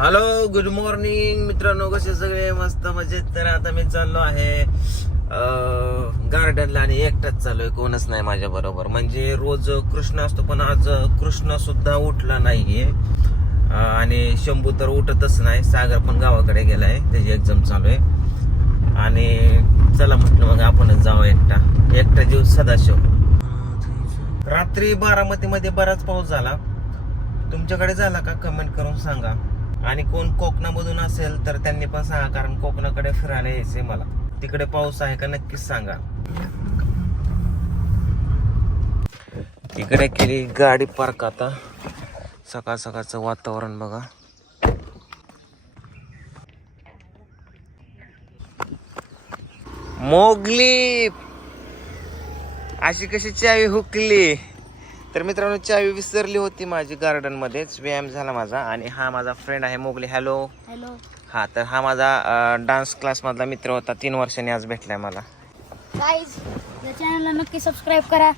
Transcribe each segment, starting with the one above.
Hello good morning मित्रांनो. कसे सगळे? मस्त मजेत. तर आता मी चाललो आहे गार्डनला आणि एकटाच चाललोय. कोणच नाही माझ्या बरोबर. म्हणजे रोज कृष्ण असतो पण आज कृष्ण सुद्धा उठला नाहीये. आणि शंभू तर उठतच नाही. सागर पण गावाकडे गेलाय. त्याची एक्झाम चालू आहे. आणि चला म्हटलं मग आपणच जाऊ एकटा. एकटा जीव सदाशिव. रात्री बारामतीमध्ये बराच पाऊस झाला. तुमच्याकडे झाला का? कमेंट करून सांगा. आणि कोण कोकणामधून असेल तर त्यांनी पण सांगा कारण कोकणाकडे फिरायला यायचंय मला. तिकडे पाऊस आहे का नक्कीच सांगा. तिकडे केली गाडी पार्क आता. सकाळ सकाळचं वातावरण बघा. मोगली! अशी कशी चावी हुकली? तर मित्रांनो चावी विसरली होती माझी गार्डन मध्येच. व्यायाम झाला माझा आणि हा माझा फ्रेंड आहे मोगली. हॅलो हॅलो हा तर हा माझा डान्स क्लास मधला मित्र होता. तीन वर्षांनी आज भेटलाय मला. गाईज या चॅनलला नक्की सबस्क्राईब करा.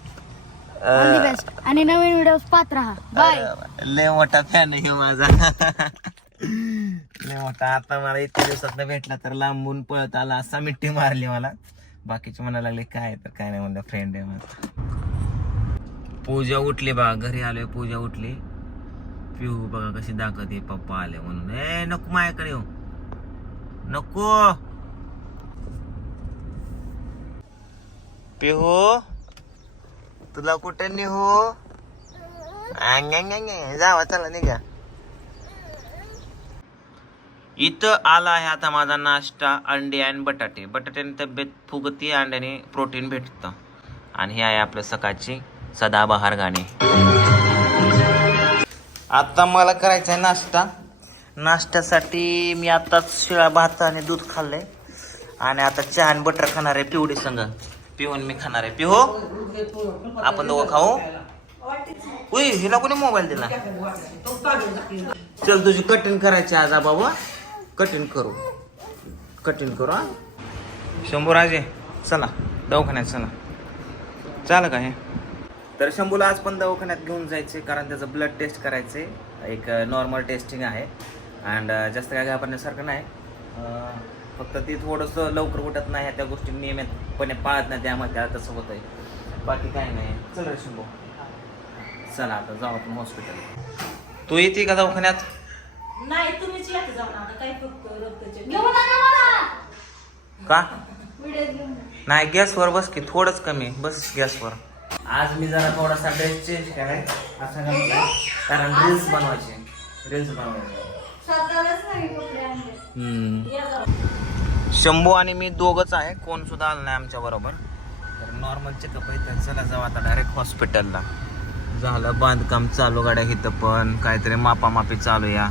ऑल दी बेस्ट आणि नवीन व्हिडिओ पाहत राहा. बाय लय मोठा फॅन आहे माझा. लय मोठा. आता मला इतक्या दिवसात भेटला तर लांबून पळत आला असा मिठी मारली मला. बाकीचे म्हणायला लागले काय तर काय नाही म्हणलं फ्रेंड आहे माझा पूजा उठली बघा घरी आलोय पूजा उठली. पिऊ बघा कशी दाखवते पप्पा आले म्हणून. ए नको माझ्याकडे येऊ. नको. पिहू तुला कुठे निहू? जावा चला निघा. इथं आला आहे आता माझा नाश्ता अंडे आणि बटाटे. बटाट्याने तब्येत फुगती अंड्याने प्रोटीन भेटतं. आणि हे आहे आपलं सकाळची सदाबहार गाणे. आता मला करायचा आहे नाश्ता. नाश्त्यासाठी मी आताच शिळा भात आणि दूध खाल्लंय. आणि आता चहा आणि बटर खाणार आहे पिवडी संग. पिऊन मी खाणार आहे. पिहो आपण दोघं खाऊ. उई हिला कोणी मोबाईल दिला? चल तुझी कटिंग करायची आज बाबा कटिंग करू. कटिंग करू हा. शंभूराजे चला. दवाखान्यात चला. चाल का हे? तर शंभूला आज पण दवाखान्यात घेऊन जायचे कारण त्याचं ब्लड टेस्ट करायचे एक नॉर्मल टेस्टिंग आहे. अँड जास्त काय घाबरण्यासारखं नाही. फक्त ती थोडंसं लवकर उठत नाही त्या गोष्टी नियमितपणे पाळत नाही त्यामध्ये त्याला तसं होतंय. बाकी काय नाही. चल रे शंभू. चला आता जाऊ आपण हॉस्पिटल तू येते का दवाखान्यात? नाही तुम्हीच आता काय फक्त घेऊन का? नाही गॅसवर बस की थोडंच कमी बस गॅसवर. आज मी जरा थोडासा ड्रेस चेंज केलाय. असं घातलाय कारण रील्स बनवायचे. रील्स बनवायचे. शंभू आणि मी दोघच आहे. कोण सुद्धा आलं नाही आमच्या बरोबर. तर नॉर्मल चेकअप आहे. तर चला जाऊ आता डायरेक्ट हॉस्पिटलला झालं बांधकाम चालू गाड्या इथं पण. काहीतरी मापामापी चालू या.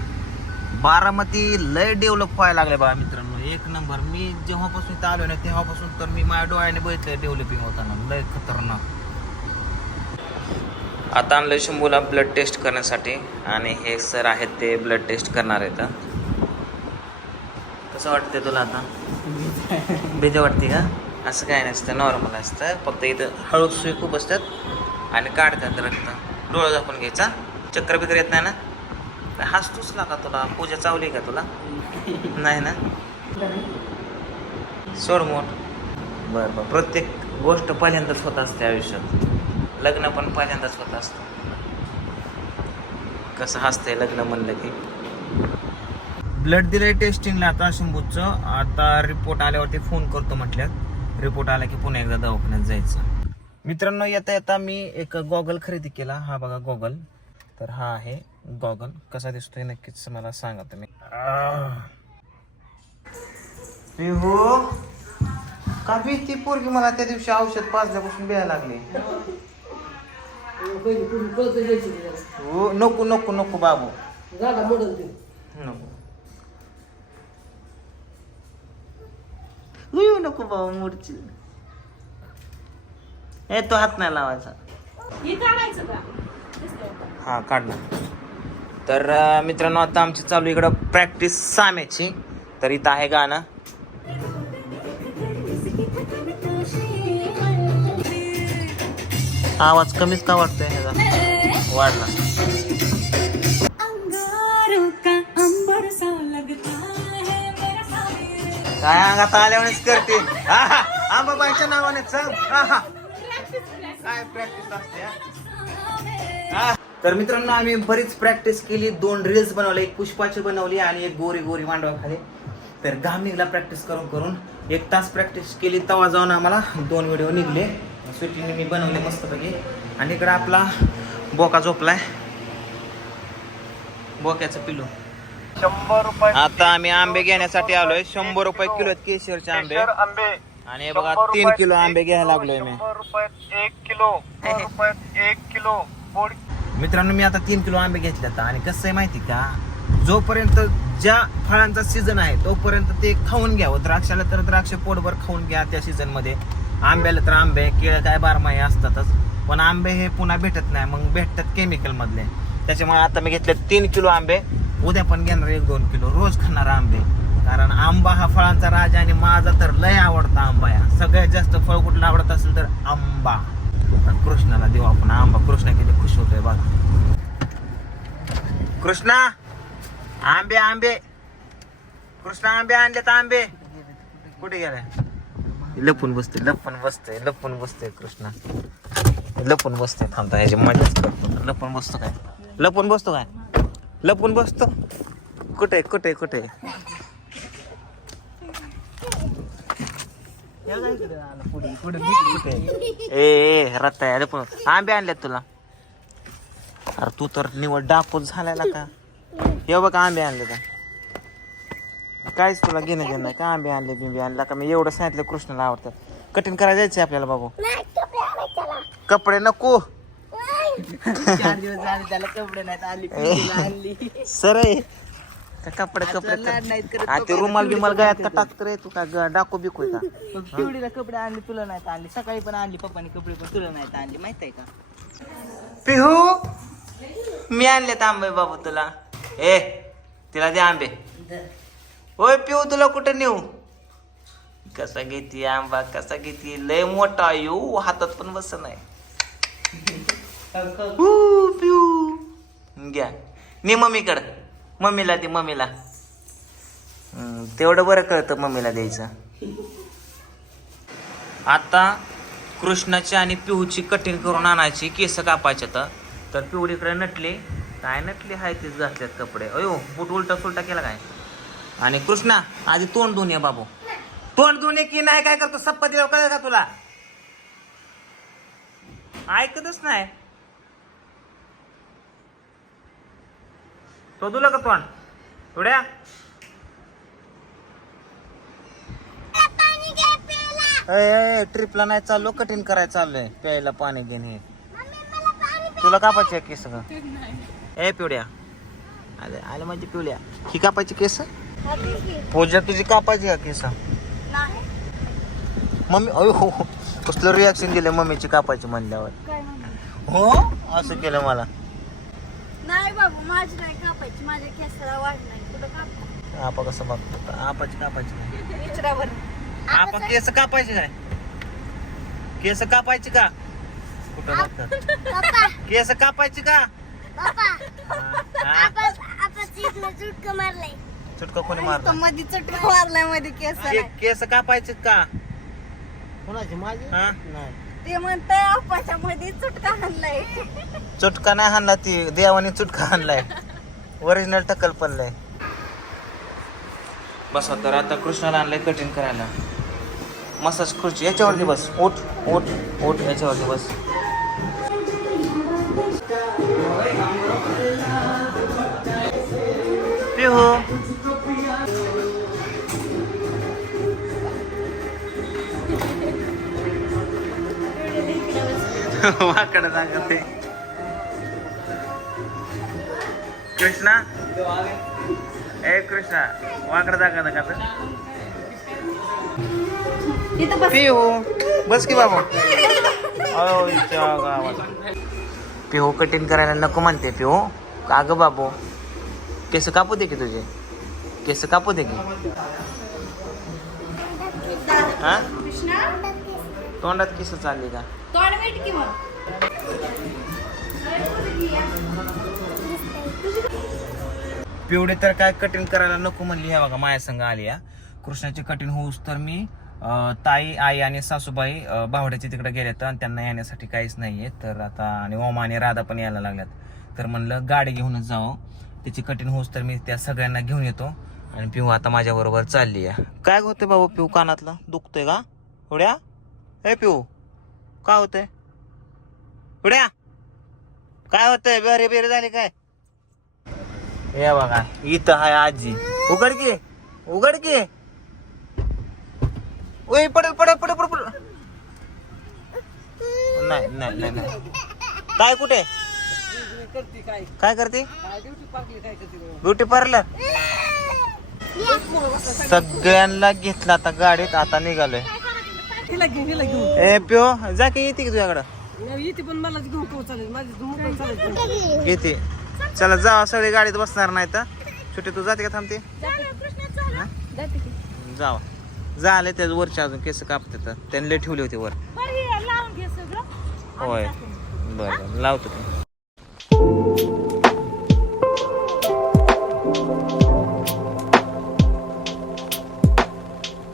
बारामती लय डेव्हलप व्हायला लागले बघा मित्रांनो. एक नंबर मी जेव्हापासून इथं आलो ना तेव्हापासून तर मी माझ्या डोळ्याने बघितलं डेव्हलपिंग होताना. लय खतरनाक. आता आणलं शंभूला ब्लड टेस्ट करण्यासाठी. आणि हे सर आहेत ते ब्लड टेस्ट करणार आहेत. कसं वाटते तुला आता? भीती वाटते का? असं काय नसतं नॉर्मल असतं. फक्त इथं हळू सुई खूप असतात आणि काढतात रक्त. डोळं झाकून घ्यायचा चक्कर बिकर येत नाही ना? हसतोच ना का तुला? पूजा चावली का तुला? नाही ना? सोड मोठ. बरं बरं. प्रत्येक गोष्ट पहिल्यांदाच होत असते आयुष्यात. लग्न पण पहिल्यांदाच होत असतं. कसं हसतंय लग्न म्हणलं की. ब्लड दिलंय टेस्टिंगला आता शंभूचं आता रिपोर्ट आल्यावरती फोन करतो म्हटल्यात. रिपोर्ट आला की पुन्हा एकदा दवाखान्यात जायचं. मित्रांनो येता येता मी एक गॉगल खरेदी केला. हा बघा गॉगल तर हा आहे गॉगल कसा दिसतोय नक्कीच मला सांगा तुम्ही. पिहू का भीती पोरगी मला त्या दिवशी औषध पाजल्यापासून बिया लागली? हो नको नको नको बाबू. नको. उयू नको बाबा मूर्ची ए तो हात नाही लावायचा. हे काढायचं का? दिसतंय का? हा काढला. तर अं, मित्रांनो आता आमची चालू इकडं प्रॅक्टिस साम्याची. तर इथं आहे गाणं. आवाज कमीच का वाटतोय ह्याचा? वाढला. काय अंगात आल्यावरच करते. आंबाबाईच्या नावाने चल. काय प्रॅक्टिस असते. तर मित्रांनो आम्ही बरीच प्रॅक्टिस केली. दोन रील्स बनवले एक पुष्पाची बनवली आणि एक गोरी गोरी मांडवा खाली तर घाम निघला प्रॅक्टिस करून करून एक तास प्रॅक्टिस केली तेव्हा जाऊन आम्हाला दोन व्हिडिओ निघले. सुट्टीने मी बनवले मस्तपैकी. आणि इकडं आपला बोका झोपलाय. बोक्याचं पिलू शंभर रुपये आता आम्ही आंबे घेण्यासाठी आलोय. शंभर रुपये किलो आहेत केशरचे आंबे. आंबे. आणि हे बघा तीन किलो आंबे घ्यायला लागलोय मी. रुपयात एक किलो. रुपयात एक किलो. मित्रांनो मी आता तीन किलो आंबे घेतले आता. आणि कसं आहे माहिती का? जोपर्यंत ज्या फळांचा सीझन आहे तोपर्यंत ते खाऊन घ्यावं द्राक्षाला तर द्राक्ष पोटभर खाऊन घ्या त्या सीझनमध्ये. आंब्याला तर आंबे केळं काय बारमाही असतातच. पण आंबे हे पुन्हा भेटत नाही मग भेटतात केमिकलमधले त्याच्यामुळे आता मी घेतले तीन किलो आंबे उद्या पण घेणार एक दोन किलो रोज खाणार आंबे. कारण आंबा हा फळांचा राजा आणि माझा तर लय आवडता आंबा या सगळ्यात जास्त फळ कुठलं आवडत असेल तर आंबा. कृष्णाला देऊ आपण आंबा. कृष्ण किती खुश होतोय बघा. कृष्णा आंबे आंबे. कृष्णा आंबे आणलेत आंबे. कुठे गेलाय? लपून बसते लपून बसते लपून बसते कृष्णा. लपून बसते थांबता ह्याची मजाच करतो. लपून बसतो काय? लपून बसतो काय? लपून बसतो? कुठे कुठे कुठे कुठे ए ए रत्ता लपून आंबे आणलेत तुला. अरे तू तर निवड डाकून झालायला का? हे बघ आंबे आणले का काहीच तुला घेणं घेणं नाही. का आंबे आणले बिंबे आणला? का मी एवढं सांगितलं कृष्णाला आवडतात कठीण करायला जायचंय आपल्याला बाबू. कपडे नको. चार दिवस झाले त्याला कपडे नाहीत आली पिशवीला आणली. सर आहे. का कपडे कपडे लाड नाहीत करत, आ, ते रुमाल बिमाल गळ्यात का टाकत रे तू? का ग- डाकू बिकू का? पण पिवडीला कपडे आणले तुला नाहीत आणले. सकाळी पण आणली पप्पाने कपडे पण तुला नाहीत आणले माहीत आहे का? पिहू मी आणलेत आंबे बाबू तुला. ए तिला दे आंबे. होय पिहू तुला कुठे नेऊ? कसा घेते आंबा कसा घेते? लय मोठा येऊ हातात पण बस नाही पिऊ. घ्या. ने मम्मीकडं. मम्मीला दे मम्मीला. तेवढं बरं कळतं मम्मीला द्यायचं. आता कृष्णाची आणि पिहूची कटिंग करून आणायची केस कापायचे तर तर पिवळीकडे नटली. काय नटली हाय तीच घातल्यात कपडे. अयो बूट उलटा सुलटा केला काय? आणि कृष्णा आधी तोंड धुवून ये बाबू. तोंड धुवून ये की नाही काय करतो? सप्पा दिल्यावर कळलं का तुला? ऐकतच नाही. तो तुला का तोंड? थोड्या ट्रिपला नाही चाललो कठीण करायला चाललोय. प्यायला पाणी हे. तुला कापायचे केस का ए पिवड्या. आले आले म्हणजे पिवड्या. ही कापायची केस? पूजा तुझी कापायची का केस? मम्मी अयो हो हो. कसलं रिॲक्शन दिलं मम्मीची कापायची म्हणल्यावर? हो असं केलं मला. नाही बाबू माझी नाही कापायची माझ्या केसाला वाढ नाही. कुठं काप आपा कसं बघतो? आपाची कापायची विचारावर. आपण केस कापायची काय केस कापायची का? कुठं बघतात? केस कापायची का? चुटक मारलाय. चुटका कोणी मारला? मध्ये चुटक मारलायमध्ये केसाला के- केस कापायचे का? कोणाची? माझी? हा? ते म्हणतंय आपाच्या मध्ये चुटका आणलाय. चुटका नाही हाणला ती देवाने चुटका हाणलाय ओरिजिनल टक्कल पडलंय. बस तर आता कृष्णाला आणलंय कटिंग करायला. मसाज खुर्ची याच्यावरती बस. ओठ ओठ ओठ याच्यावरती बस. वाकडं सांगत कृष्णा? ए कृष्णा वाकडं दाखवत का तर पिहू बस की बाबा. पिहू कटिंग करायला नको म्हणते पिहू. का ग बाबू केस कापू दे की तुझे? केस कापू दे की? हा? तोंडात केस चालली का? तोंड मीठ की मग पिवडी तर काय कटिंग करायला नको म्हणली. ह्या बघा माया संघ आली या कृष्णाची कटिंग होऊस तर मी ताई आई आणि सासूबाई भावड्याचे तिकडे तिकडे गेल्यात आणि त्यांना येण्यासाठी काहीच नाहीये. तर आता आणि ओमा आणि राधा पण यायला लागल्यात. तर म्हणलं गाडी घेऊनच जावं त्याची कटिंग होऊस तर मी त्या सगळ्यांना घेऊन येतो. आणि पिऊ आता माझ्या बरोबर चालली आहे. काय होतंय बाबा पिऊ? कानातला दुखतोय का? उड्या हे पिऊ काय होतंय? उड्या. काय होतंय? बेरे बेरे झाले काय? हे बघा इथं हाय आजी. उघड की उघड की. ओय पडेल पडेल पडेल पडेल पडेल. नाही नाही नाही नाही. काय कुठे? काय करते? Beauty parlour. सगळ्यांना घेतलं आता गाडीत आता निघालोय. हिला घेऊन हिला घेऊन ए पिओ जा की येते की तुझ्याकडं? येते पण मला घेऊन तो चालेल. माझी मोबाईल चालेल. घेते चला जा सगळी गाडीत बसणार नाही तर छोटी तू जाते का थांबते? जावा. झाले त्याच वरच्या अजून केस कापते तर. त्यांनी लय ठेवले होते वर. लावून घे सगळं. होय. बरं लावतो ते